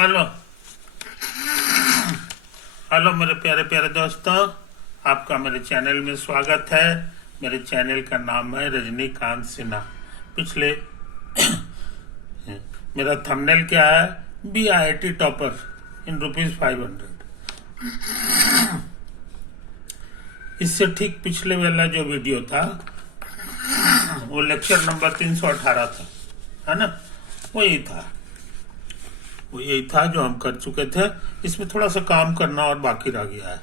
Hello hello मेरे प्यारे प्यारे दोस्तों, आपका मेरे चैनल में स्वागत है। मेरे चैनल का नाम है रजनीकांत सिन्हा। पिछले मेरा थंबनेल क्या है? BIT topper in ₹500। इससे ठीक पिछले वाला जो वीडियो था वो लेक्चर नंबर 318 था, है ना? वो यही था जो हम कर चुके थे। इसमें थोड़ा सा काम करना और बाकी रह गया है।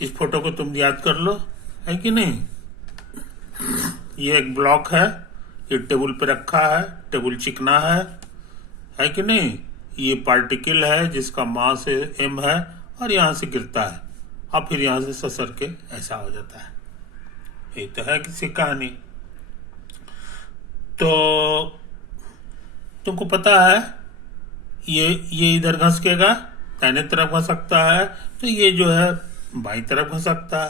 इस फोटो को तुम याद कर लो, है कि नहीं? ये एक ब्लॉक है, ये टेबल पे रखा है, टेबल चिकना है कि नहीं? ये पार्टिकल है जिसका मास m है और यहाँ से गिरता है और फिर यहाँ से ससर के ऐसा हो जाता है। ये तो है किसी कहानी। तो तुमको पता है ये इधर घसकेगा, दाहिने तरफ घसकता है, तो ये जो है बाई तरफ घसकता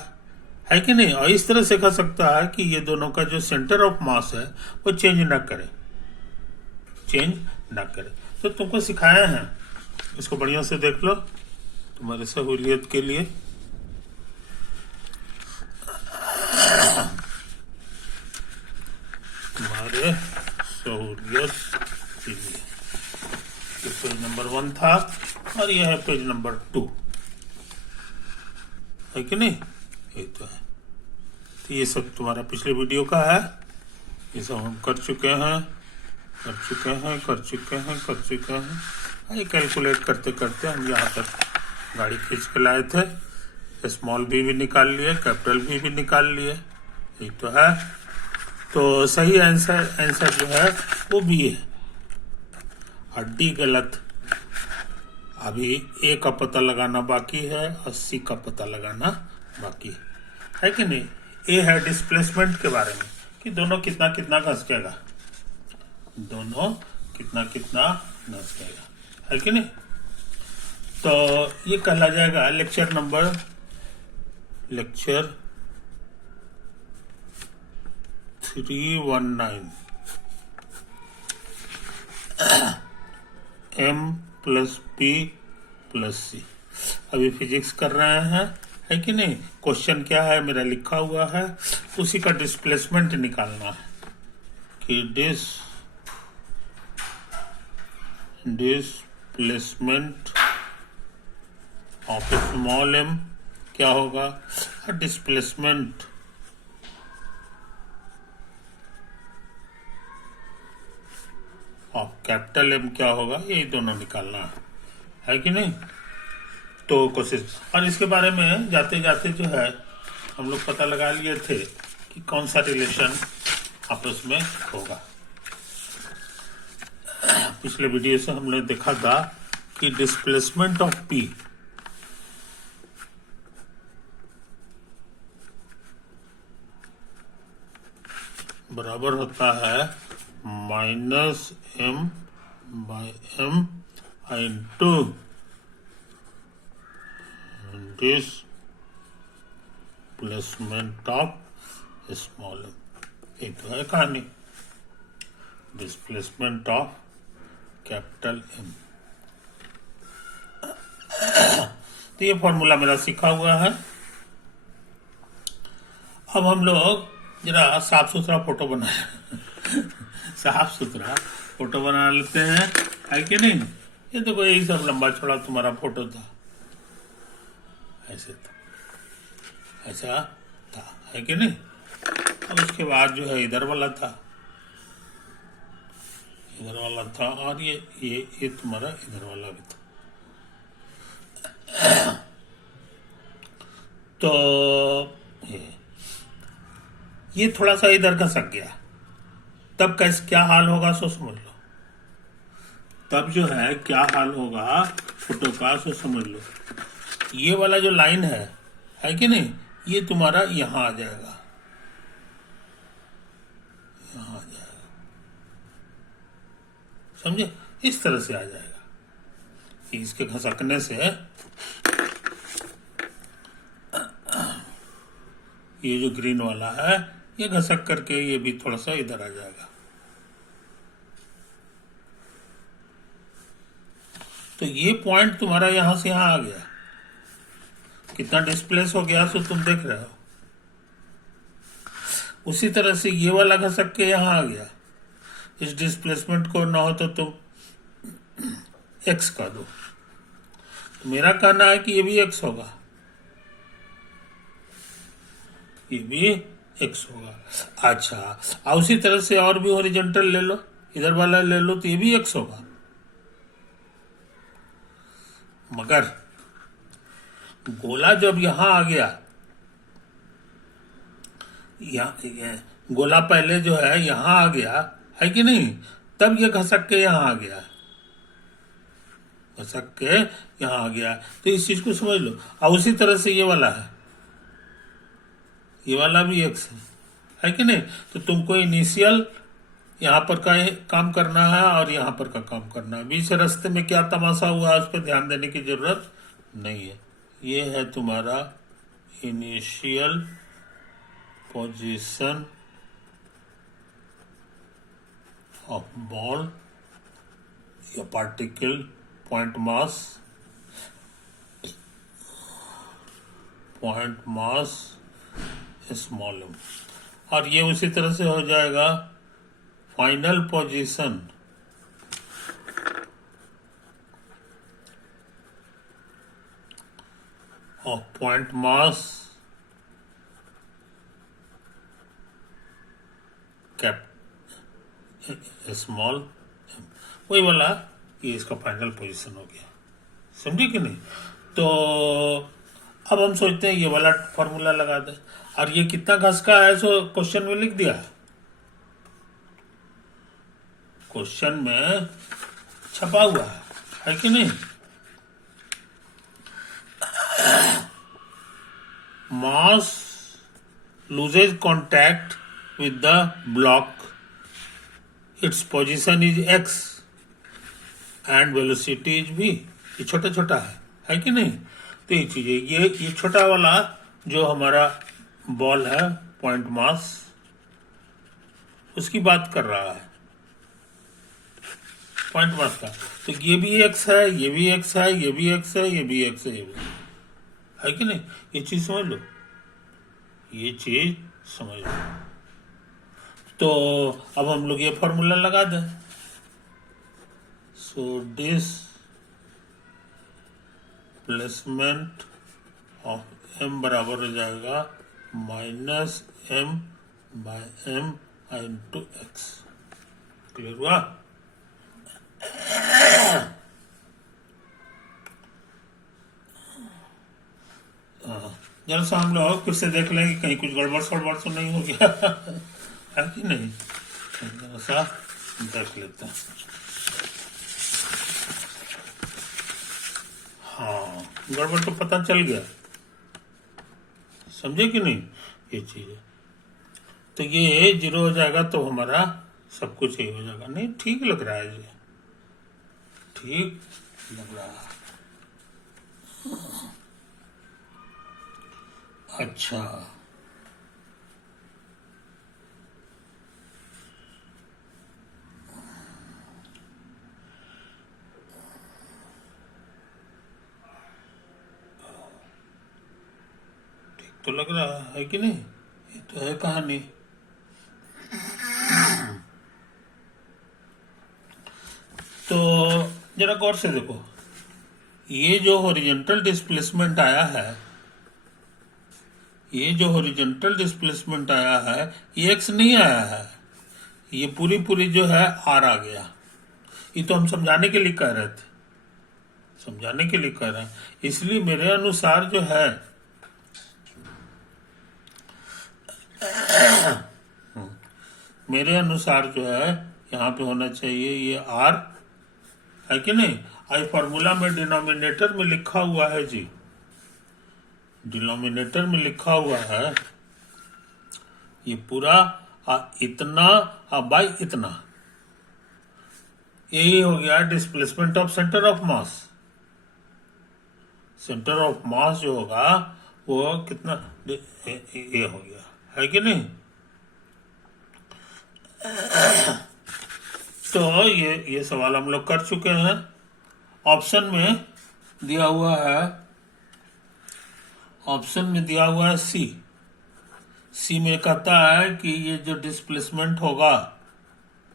है कि नहीं? और इस तरह से घसकता है कि ये दोनों का जो सेंटर ऑफ मास है वो चेंज ना करे। तो तुमको सिखाया है, इसको बढ़िया से देख लो तुम्हारे सहूलियत के लिए। ये पेज नंबर 1 था और यह है पेज नंबर 2, है कि नहीं? ये तो है। तो ये सब तुम्हारा पिछले वीडियो का है। ये सब हम कर चुके हैं। ये कैलकुलेट करते करते हम यहाँ तक गाड़ी खींच के लाए थे। स्मॉल भी निकाल लिए, कैपिटल भी निकाल लिए। ये तो है। तो सही आंसर जो है वो B है और D गलत। अभी A का पता लगाना बाकी है और C का पता लगाना बाकी है कि नहीं? A है डिस्प्लेसमेंट के बारे में कि दोनों कितना कितना घसकेगा, है कि नहीं? तो ये कहला जाएगा लेक्चर 319 M + P + C। अभी फिजिक्स कर रहे हैं, है कि नहीं? क्वेश्चन क्या है मेरा लिखा हुआ है, उसी का डिस्प्लेसमेंट निकालना है कि डिस्प्लेसमेंट ऑफ स्मॉल m क्या होगा और डिस्प्लेसमेंट ऑफ कैपिटल M क्या होगा, ये दोनों निकालना है कि नहीं? तो कोशिश। और इसके बारे में जाते जाते जो है हम लोग पता लगा लिए थे कि कौन सा रिलेशन आपस में होगा। पिछले वीडियो से हमने देखा था कि डिस्प्लेसमेंट ऑफ P बराबर होता है -m/m into displacement of small m। ये तो है कहानी, डिस्प्लेसमेंट ऑफ कैपिटल M। तो ये फॉर्मूला मेरा सीखा हुआ है। अब हम लोग जरा साफ सुथरा फोटो बना लेते हैं, है कि नहीं? ये देखो यही सब लंबा चौड़ा तुम्हारा फोटो था, ऐसा था, है कि नहीं? अब उसके बाद जो है इधर वाला था और ये तुम्हारा इधर वाला भी था। तो ये थोड़ा सा इधर खसक गया, तब कैसे क्या हाल होगा सो समझ लो। तब जो है क्या हाल होगा फोटो का सो समझ लो। ये वाला जो लाइन है कि नहीं, ये तुम्हारा यहाँ आ जाएगा, समझे? इस तरह से आ जाएगा कि इसके घसकने से ये जो ग्रीन वाला है ये घसक करके ये भी थोड़ा सा इधर आ जाएगा। तो ये पॉइंट तुम्हारा यहां से यहां आ गया, कितना डिस्प्लेस हो गया सो तुम देख रहे हो। उसी तरह से ये वाला घसक के यहां आ गया, इस डिस्प्लेसमेंट को ना हो तो तुम एक्स का दो। तो मेरा कहना है कि ये भी एक्स होगा, ये भी एक्स होगा। अच्छा, उसी तरह से और भी हॉरिजॉन्टल ले लो, इधर वाला ले लो तो ये भी एक्स होगा। मगर गोला जब यहां आ गया, गोला पहले जो है यहां आ गया है कि नहीं, तब ये घसक के यहां आ गया, घसक के यहां आ गया। तो इस चीज को समझ लो। और उसी तरह से ये वाला है, ये वाला भी एक्स है कि नहीं। तो तुमको इनिशियल यहाँ पर का काम करना है और यहाँ पर का काम करना है। बीच रास्ते में क्या तमाशा हुआ है उस पर ध्यान देने की जरूरत नहीं है। ये है तुम्हारा इनिशियल पोजीशन ऑफ बॉल या particle, point mass small m, और ये उसी तरह से हो जाएगा final position of point mass cap small m, वही वाला, ये इसका फाइनल पोजीशन हो गया। समझे कि नहीं। तो अब हम सोचते हैं ये वाला फॉर्मूला लगा दें, और ये कितना घस का है सो क्वेश्चन में लिख दिया, क्वेश्चन में छपा हुआ है कि नहीं। मास loses contact with the block, its position is x and velocity is v। ये छोटा छोटा है कि नहीं। तो ये चीज है, ये छोटा वाला जो हमारा बॉल है पॉइंट मास, उसकी बात कर रहा है, पॉइंट मास का। तो ये भी एक्स है, ये भी एक्स है, ये भी एक्स है, ये भी एक्स है, ये भी है कि नहीं। ये चीज समझ लो, ये चीज समझ लो। तो अब हम लोग ये फॉर्मूला लगा दें। So this placement of m बराबर हो जाएगा -m/m इंटू एक्स। क्लियर हुआ। जरा सा हम लोग फिर से देख लेंगे कहीं कुछ गड़बड़ सड़बड़ तो नहीं हो गया है कि नहीं। जरा सा देख लेते हैं। हाँ, गड़बड़ तो पता चल गया, समझे कि नहीं। ये चीज है, तो ये 0 हो जाएगा तो हमारा सब कुछ यही हो जाएगा। नहीं, ठीक लग रहा है, ये ठीक लग रहा है। अच्छा, ठीक तो लग रहा है कि नहीं। ये तो है कहानी। तो जरा गौर से देखो, ये जो हॉरिजॉन्टल डिस्प्लेसमेंट आया है, ये जो हॉरिजॉन्टल डिस्प्लेसमेंट आया है, ये एक्स नहीं आया है, ये पूरी जो है आर आ गया। ये तो हम समझाने के लिए कह रहे थे, समझाने के लिए कह रहे हैं। इसलिए मेरे अनुसार जो है मेरे अनुसार जो है यहाँ पे होना चाहिए ये आर, है कि नहीं। आई फॉर्मूला में डिनोमिनेटर में लिखा हुआ है जी, डिनोमिनेटर में लिखा हुआ है ये पूरा इतना बाई इतना, यही हो गया displacement of centre of mass. Centre of mass जो होगा वो कितना, ये हो गया, है कि नहीं। तो ये सवाल हम लोग कर चुके हैं। ऑप्शन में दिया हुआ है, ऑप्शन में दिया हुआ है सी। सी में कहता है कि ये जो डिस्प्लेसमेंट होगा,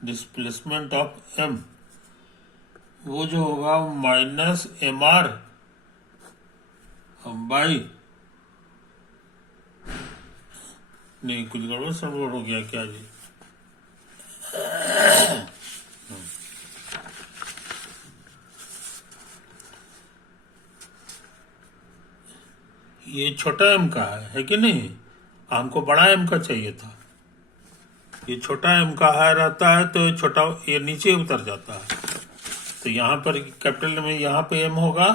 डिस्प्लेसमेंट ऑफ एम, वो जो होगा माइनस एम आर बाई, नहीं कुछ गड़बड़ सड़बड़ हो गया क्या जी? ये छोटा एम का है कि नहीं? हमको बड़ा एम का चाहिए था। ये छोटा एम का है रहता है तो छोटा ये नीचे उतर जाता है। तो यहाँ पर कैपिटल में यहाँ पे एम होगा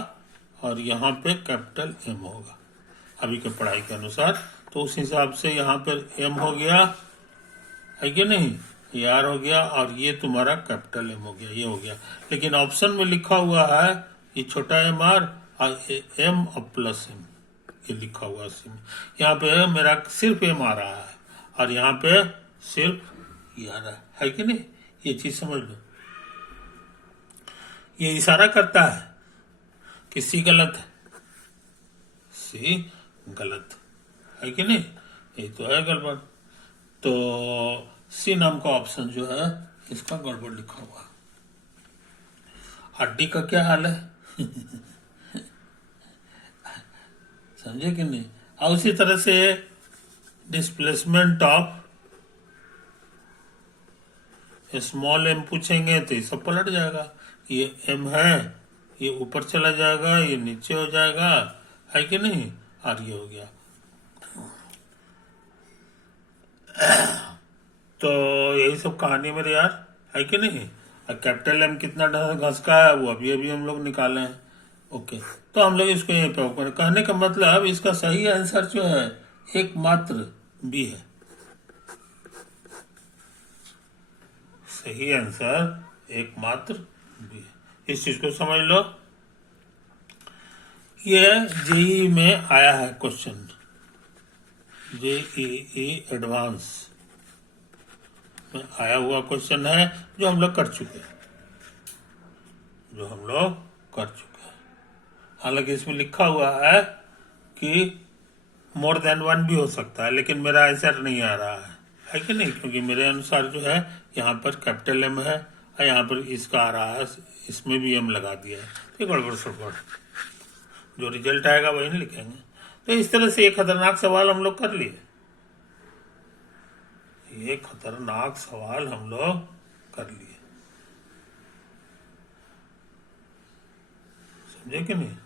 और यहाँ पे कैपिटल एम होगा अभी के पढ़ाई के अनुसार। तो उस हिसाब से यहाँ पर एम हो गया है कि नहीं, ये आर हो गया और ये तुम्हारा कैपिटल एम हो गया, ये हो गया। लेकिन ऑप्शन में लिखा हुआ है ये छोटा एम आर और एम और प्लस एम, ये लिखा हुआ है। यहाँ पे मेरा सिर्फ एम आ रहा है और यहाँ पे सिर्फ ये आ रहा है कि नहीं? ये चीज समझ लो। ये इशारा करता है कि सी गलत है, सी गलत है कि नहीं? ये तो है गड़बड़। तो सी नाम का ऑप्शन जो है इसका गड़बड़ लिखा हुआ। हड्डी का क्या हाल है? समझे कि नहीं? और उसी तरह से डिस्प्लेसमेंट ऑफ स्मॉल एम पूछेंगे तो ये सब पलट जाएगा। ये एम है, ये ऊपर चला जाएगा, ये नीचे हो जाएगा, है कि नहीं? और ये हो गया। तो यही सब कहानी मेरे यार, है कि नहीं? और कैपिटल एम कितना घस का है वो अभी अभी हम लोग निकाले हैं। ओके, तो हम लोग इसको यहीं पे ओपन। कहने का मतलब इसका सही आंसर जो है एकमात्र बी है। सही आंसर एकमात्र बी है। इस चीज को समझ लो। ये जेई में आया है क्वेश्चन, जेईई एडवांस में आया हुआ क्वेश्चन है जो हम लोग कर चुके हैं, जो हम लोग कर चुके हैं। हालांकि इसमें लिखा हुआ है कि मोर देन वन भी हो सकता है, लेकिन मेरा आंसर नहीं आ रहा है कि नहीं? क्योंकि मेरे अनुसार जो है यहाँ पर कैपिटल एम है और यहाँ पर इसका आ रहा है, इसमें भी एम लगा दिया है। तो गड़बड़ सड़बड़, जो रिजल्ट आएगा वही नहीं लिखेंगे। तो इस तरह से एक खतरनाक सवाल हम लोग कर लिए, ये खतरनाक सवाल हम लोग कर लिए, समझे कि नहीं?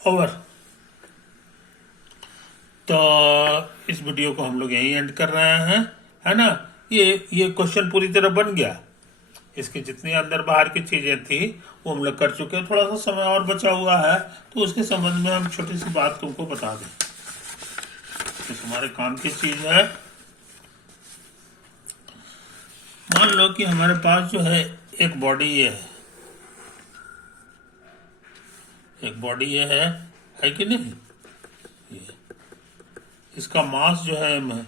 ओवर। तो इस वीडियो को हम लोग यहीं एंड कर रहे हैं, है ना? ये क्वेश्चन पूरी तरह बन गया। इसके जितनी अंदर बाहर की चीजें थी वो हम लोग कर चुके हैं। थोड़ा सा समय और बचा हुआ है तो उसके संबंध में हम छोटी सी बात तुमको बता दें, तो तुम्हारे काम की चीज है। मान लो कि हमारे पास जो है एक बॉडी ये है, एक बॉडी ये है कि नहीं? ये इसका मास जो है एम है,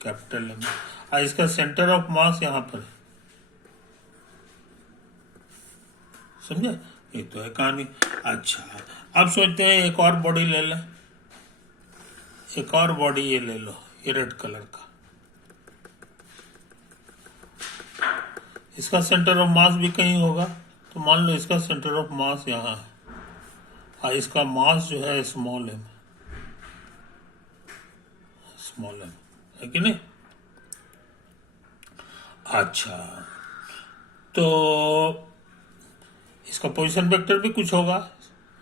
कैपिटल एम, और इसका सेंटर ऑफ मास यहाँ पर है। समझे? ये तो है कहानी। अच्छा, अब सोचते हैं एक और बॉडी ले लें, एक और बॉडी ये ले लो, ये रेड कलर का। इसका सेंटर ऑफ मास भी कहीं होगा, तो मान लो इसका सेंटर ऑफ मास यहाँ है और इसका मास जो है स्मॉल एम, स्मॉल एम, है कि नहीं? अच्छा, तो इसका पोजीशन वेक्टर भी कुछ होगा,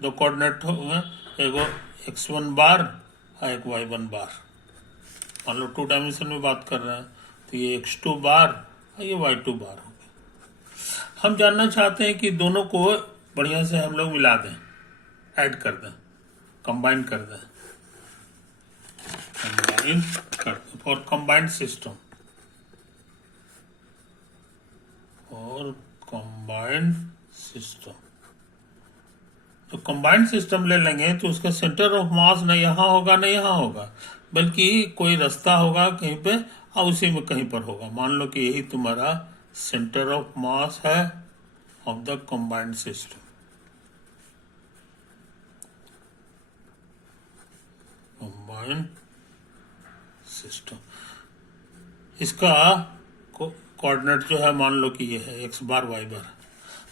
दो कोऑर्डिनेट होंगे, एक x1 बार और एक y1 बार। मान लो 2 डायमेंशन में बात कर रहे हैं तो ये x2 बार और ये y2 बार हो गया। हम जानना चाहते हैं कि दोनों को बढ़िया से हम लोग मिला दें, ऐड कर दें, कंबाइन कर दें, कंबाइन कर दें फॉर कंबाइंड सिस्टम, और कंबाइंड सिस्टम। तो कंबाइंड सिस्टम ले लेंगे तो उसका सेंटर ऑफ मास न यहाँ होगा न यहाँ होगा, बल्कि कोई रास्ता होगा कहीं पे और उसी में कहीं पर होगा। मान लो कि यही तुम्हारा सेंटर ऑफ मास है of the combined system. Combined system, इसका कोऑर्डिनेट जो है मान लो कि ये है एक्स बार वाई बार।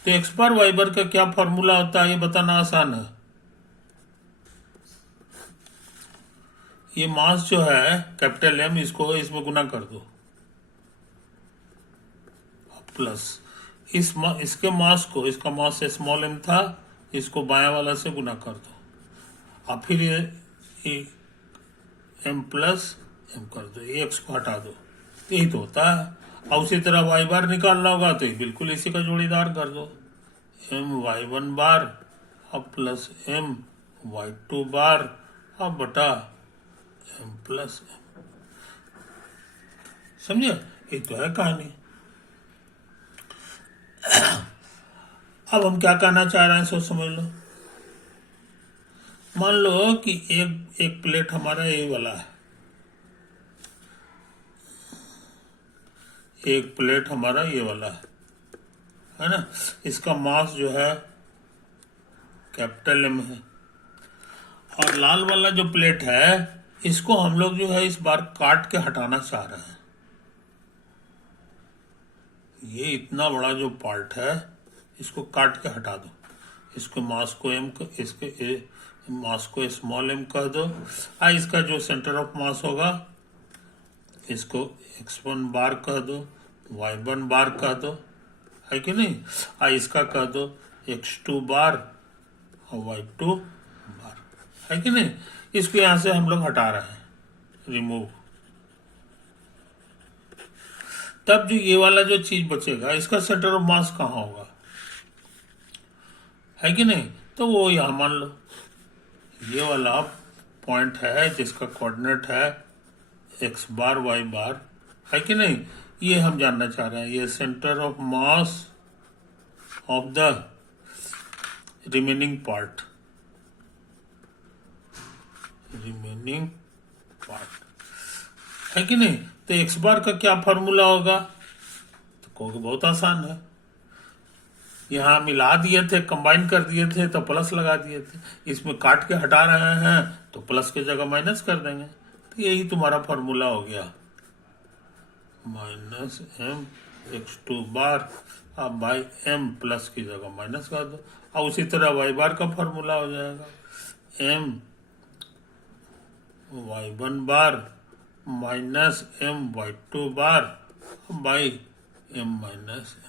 तो एक्स बार वाई बार का क्या फॉर्मूला होता है ये बताना आसान है। ये मास जो है कैपिटल एम, इसको इसमें गुना कर दो प्लस इसके मास को, इसका मास स्मॉल एम था, इसको बाएं वाला से गुना कर दो और फिर ये एम प्लस एम कर दो, ये एक्स को हटा दो, यही तो होता है। और उसी तरह वाई बार निकालना होगा तो बिल्कुल इसी का जोड़ीदार कर दो, एम वाई वन बार अब प्लस एम वाई टू बार अब बटा एम प्लस एम। समझे, ये तो है कहानी। अब हम क्या कहना चाह रहे हैं सोच समझ लो। मान लो कि एक प्लेट हमारा ये वाला है, एक प्लेट हमारा ये वाला है ना। इसका मास जो है कैपिटल एम है, और लाल वाला जो प्लेट है इसको हम लोग जो है इस बार काट के हटाना चाह रहे हैं। ये इतना बड़ा जो पार्ट है इसको काट के हटा दो, इसको मास को एम, इसके मास को स्मॉल एम कह दो, और इसका जो सेंटर ऑफ मास होगा इसको x1 बार कह दो, y1 बार कह दो, है कि नहीं। और इसका कह दो x2 बार और y2 बार, है कि नहीं। इसको यहां से हम लोग हटा रहे हैं, रिमूव। तब जो ये वाला जो चीज बचेगा इसका सेंटर ऑफ मास कहाँ होगा, है कि नहीं। तो वो यहां मान लो ये वाला पॉइंट है जिसका कोऑर्डिनेट है एक्स बार वाई बार, है कि नहीं। ये हम जानना चाह रहे हैं, ये centre of mass of the remaining part, remaining part, है कि नहीं। तो एक्स बार का क्या फॉर्मूला होगा, तो कहोगे बहुत आसान है, यहां मिला दिए थे, कंबाइन कर दिए थे तो प्लस लगा दिए थे, इसमें काट के हटा रहे हैं तो प्लस की जगह माइनस कर देंगे। तो यही तुम्हारा फॉर्मूला हो गया, माइनस एम x2 बार अब बाई एम प्लस की जगह माइनस कर दो। और उसी तरह वाई बार का फॉर्मूला हो जाएगा m y1 bar minus m y2 bar by m minus m.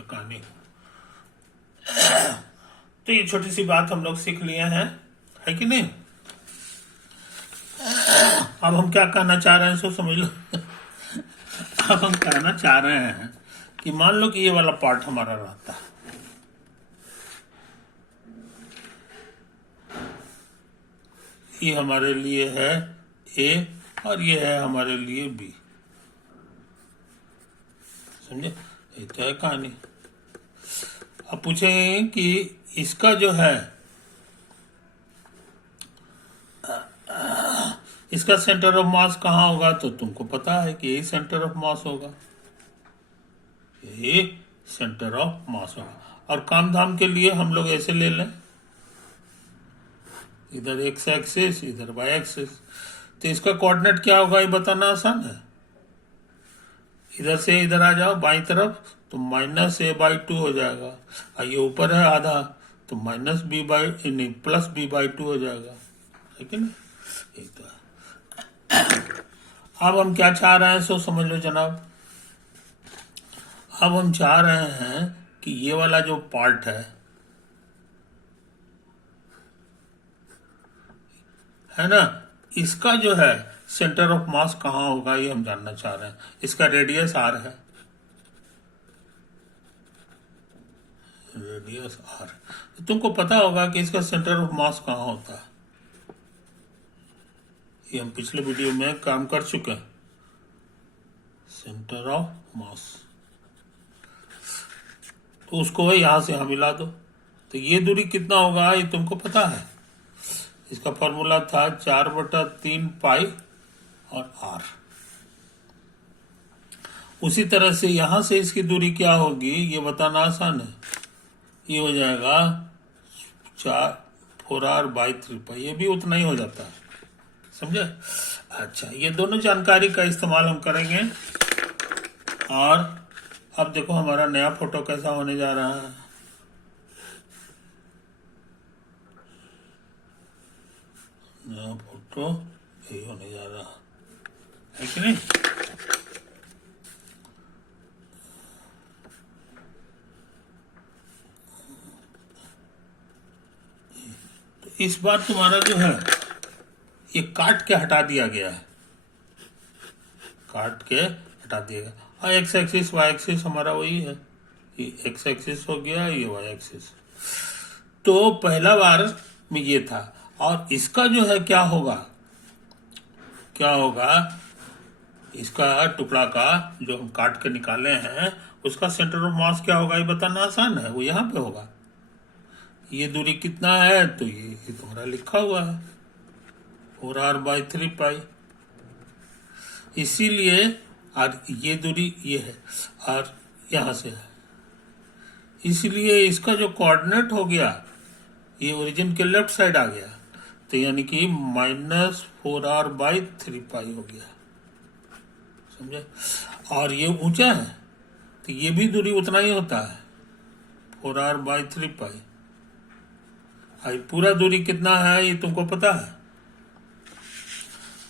कहानी तो ये छोटी सी बात हम लोग सीख लिए हैं, है कि नहीं। अब हम क्या कहना चाह रहे हैं सो समझ लो। अब हम कहना चाह रहे हैं कि मान लो कि ये वाला पार्ट हमारा रहता है, ये हमारे लिए है ए और ये है हमारे लिए बी, समझे। ये तो है कहानी। अब पूछेंगे कि इसका जो है इसका सेंटर ऑफ मास कहाँ होगा, तो तुमको पता है कि यही सेंटर ऑफ मास होगा, यही सेंटर ऑफ मास होगा। और काम धाम के लिए हम लोग ऐसे ले लें, इधर एक्स एक्सिस इधर वाई एक्सिस। तो इसका कोऑर्डिनेट क्या होगा ये बताना आसान है। इधर से इधर आ जाओ बाई तरफ तो माइनस ए बाई 2 हो जाएगा, और ये ऊपर है आधा तो माइनस बी बाई नहीं प्लस बी बाई 2 हो जाएगा, है कि नहीं। एक तो है। अब हम क्या चाह रहे हैं सो समझ लो जनाब। अब हम चाह रहे हैं कि ये वाला जो पार्ट है ना, इसका जो है सेंटर ऑफ मास कहाँ होगा ये हम जानना चाह रहे हैं। इसका रेडियस आर है, रेडियस आर। तो तुमको पता होगा कि इसका सेंटर ऑफ मास कहाँ होता है, ये हम पिछले वीडियो में काम कर चुके हैं। सेंटर ऑफ मास तो उसको यहां से यहां मिला दो, तो ये दूरी कितना होगा ये तुमको पता है। इसका फॉर्मूला था 4/3 पाई और आर। उसी तरह से यहां से इसकी दूरी क्या होगी ये बताना आसान है। ये हो जाएगा 4r/3π, ये भी उतना ही हो जाता है, समझे। अच्छा, ये दोनों जानकारी का इस्तेमाल हम करेंगे। और अब देखो हमारा नया फोटो कैसा होने जा रहा है। नया फोटो यही होने जा रहा है कि नहीं। तो इस बार तुम्हारा जो है ये काट के हटा दिया गया है, काट के हटा दिया गया। और एक्स एक्सिस वाई एक्सिस हमारा वही है, ये एक्स एक्सिस हो गया, ये वाई एक्सिस। तो पहला बार में ये था, और इसका जो है क्या होगा इसका टुकड़ा का जो हम काट के निकाले हैं उसका सेंटर ऑफ मास क्या होगा ये बताना आसान है, वो यहाँ पे होगा। ये दूरी कितना है तो ये तुम्हारा लिखा हुआ है 4r/3π। इसीलिए और ये दूरी ये है और यहां से है, इसलिए इसका जो कोऑर्डिनेट हो गया ये ओरिजिन के लेफ्ट साइड आ गया, तो यानी कि -4r/3π हो गया, समझे। और ये ऊंचा है तो ये भी दूरी उतना ही होता है 4r/3π। पूरा दूरी कितना है ये तुमको पता है,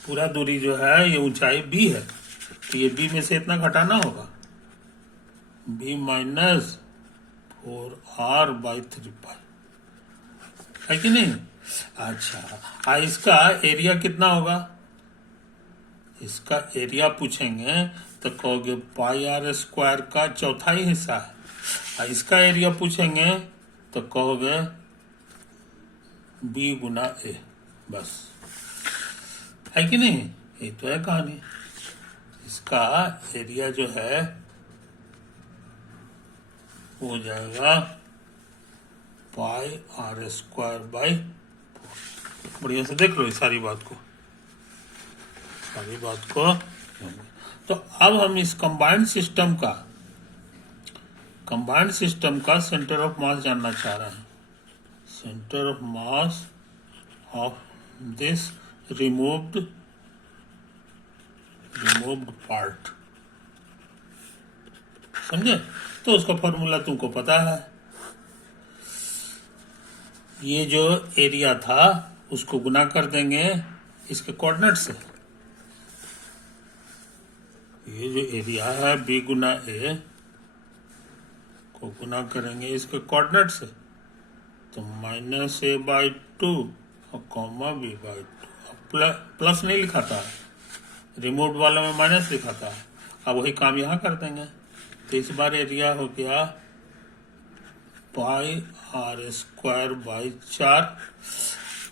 पूरा दूरी जो है ये ऊंचाई b है, तो ये b में से इतना घटाना होगा, b -4r/3π, है कि नहीं। अच्छा, इसका एरिया कितना होगा, इसका एरिया पूछेंगे तो कहोगे πr² का चौथाई हिस्सा है। इसका एरिया पूछेंगे तो कहोगे b × a, बस, है कि नहीं। ये तो है कहानी। इसका एरिया जो है हो जाएगा πr²/4। बढ़िया से देख लो इस सारी बात को। तो अब हम इस कंबाइंड सिस्टम का सेंटर ऑफ मास जानना चाह रहे हैं। Centre of mass of this removed part, समझे। तो उसका फॉर्मूला तुमको पता है, ये जो एरिया था उसको गुना कर देंगे इसके कोऑर्डिनेट से। ये जो एरिया है b × a को गुना करेंगे इसके कोऑर्डिनेट से, तो -a/2 और b/2। प्लस नहीं लिखा था, रिमूव वाले में माइनस लिखा था। अब वही काम यहाँ कर देंगे, तो इस बार एरिया हो गया πr²/4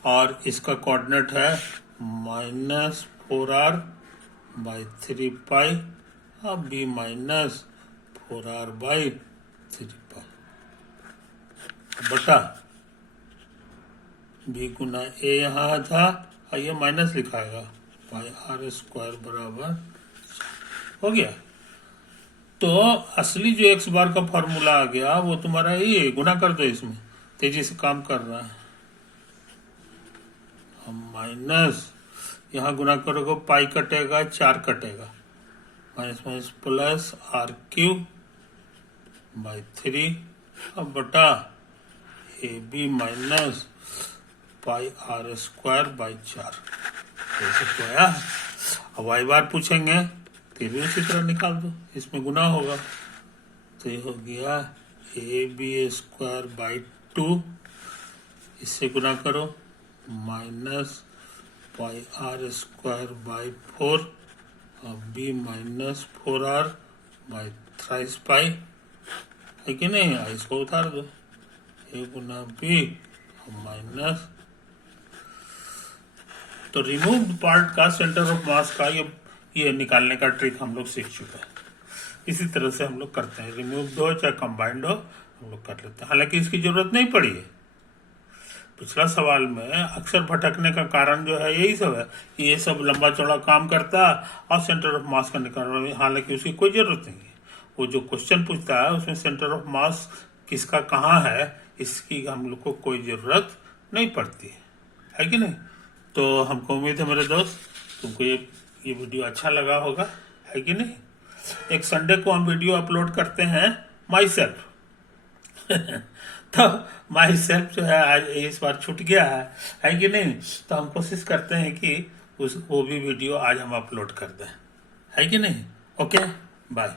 और इसका कोऑर्डिनेट है -4r/3π और b -4r/3π बटा b × a यहाँ था और ये माइनस लिखाएगा πr² हो गया। तो असली जो x बार का फॉर्मूला आ गया वो तुम्हारा ये गुना कर दो, इसमें तेजी से काम कर रहा है। हम माइनस यहाँ गुना करोगे पाई कटेगा, 4 कटेगा, -r³/3 अब बटा ab -πr²/4 ऐसे तो आया। अब y बार पूछेंगे फिर भी उसी तरह निकाल दो, इसमें गुना होगा, तो ये हो गया ab²/2, इससे गुना करो -πr²/4 और b -4r/3π, है कि नहीं। इसको उतार दो, a × b माइनस। तो रिमूव्ड पार्ट का सेंटर ऑफ मास का ये निकालने का ट्रिक हम लोग सीख चुके हैं। इसी तरह से हम लोग करते हैं, रिमूव्ड हो चाहे कंबाइंड हो हम लोग कर लेते हैं। हालांकि इसकी जरूरत नहीं पड़ी है, पिछला सवाल में अक्षर भटकने का कारण जो है यही सब है कि ये सब लंबा चौड़ा काम करता है और सेंटर ऑफ मास का निकालना, हालांकि उसकी कोई जरूरत नहीं है। वो जो क्वेश्चन पूछता है उसमें सेंटर ऑफ मास किसका कहाँ है इसकी हम लोग को कोई जरूरत नहीं पड़ती है कि नहीं। तो हमको उम्मीद है मेरे दोस्त तुमको ये वीडियो अच्छा लगा होगा, है कि नहीं। एक संडे को हम वीडियो अपलोड करते हैं माई सेल्फ तो माई सेल्फ जो है आज इस बार छूट गया है कि नहीं। तो हम कोशिश करते हैं कि वो भी वीडियो आज हम अपलोड कर दें, है कि नहीं। Okay, bye.